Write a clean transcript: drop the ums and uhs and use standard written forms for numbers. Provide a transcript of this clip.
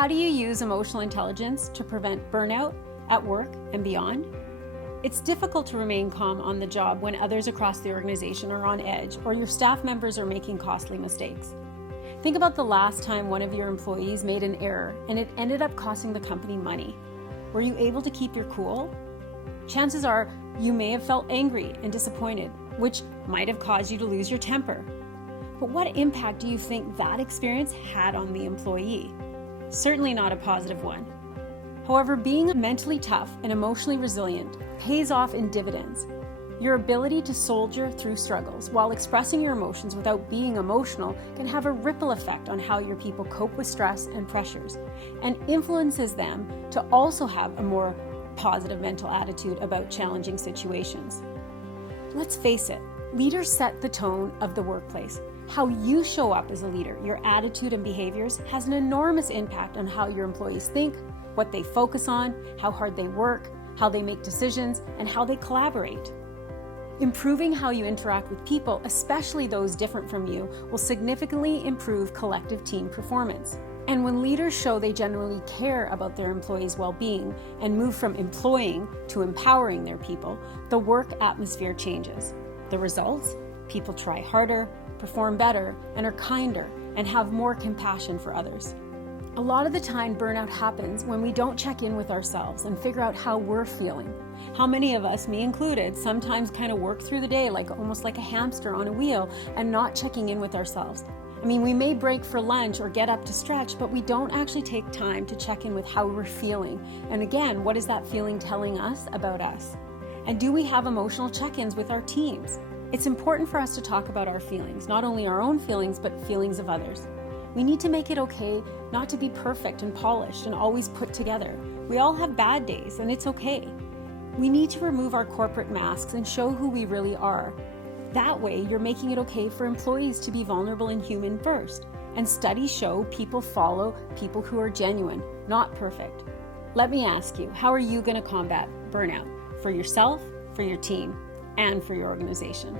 How do you use emotional intelligence to prevent burnout at work and beyond? It's difficult to remain calm on the job when others across the organization are on edge or your staff members are making costly mistakes. Think about the last time one of your employees made an error and it ended up costing the company money. Were you able to keep your cool? Chances are you may have felt angry and disappointed, which might have caused you to lose your temper. But what impact do you think that experience had on the employee? Certainly not a positive one. However, being mentally tough and emotionally resilient pays off in dividends. Your ability to soldier through struggles while expressing your emotions without being emotional can have a ripple effect on how your people cope with stress and pressures, and influences them to also have a more positive mental attitude about challenging situations. Let's face it, leaders set the tone of the workplace. How you show up as a leader, your attitude and behaviors has an enormous impact on how your employees think, what they focus on, how hard they work, how they make decisions, and how they collaborate. Improving how you interact with people, especially those different from you, will significantly improve collective team performance. And when leaders show they genuinely care about their employees' well-being and move from employing to empowering their people, the work atmosphere changes. The results? People try harder, perform better, and are kinder, and have more compassion for others. A lot of the time, burnout happens when we don't check in with ourselves and figure out how we're feeling. How many of us, me included, sometimes kind of work through the day almost like a hamster on a wheel and not checking in with ourselves. I mean, we may break for lunch or get up to stretch, but we don't actually take time to check in with how we're feeling. And again, what is that feeling telling us about us? And do we have emotional check-ins with our teams? It's important for us to talk about our feelings, not only our own feelings, but feelings of others. We need to make it okay not to be perfect and polished and always put together. We all have bad days, and it's okay. We need to remove our corporate masks and show who we really are. That way, you're making it okay for employees to be vulnerable and human first. And studies show people follow people who are genuine, not perfect. Let me ask you, how are you going to combat burnout for yourself, for your team, and for your organization?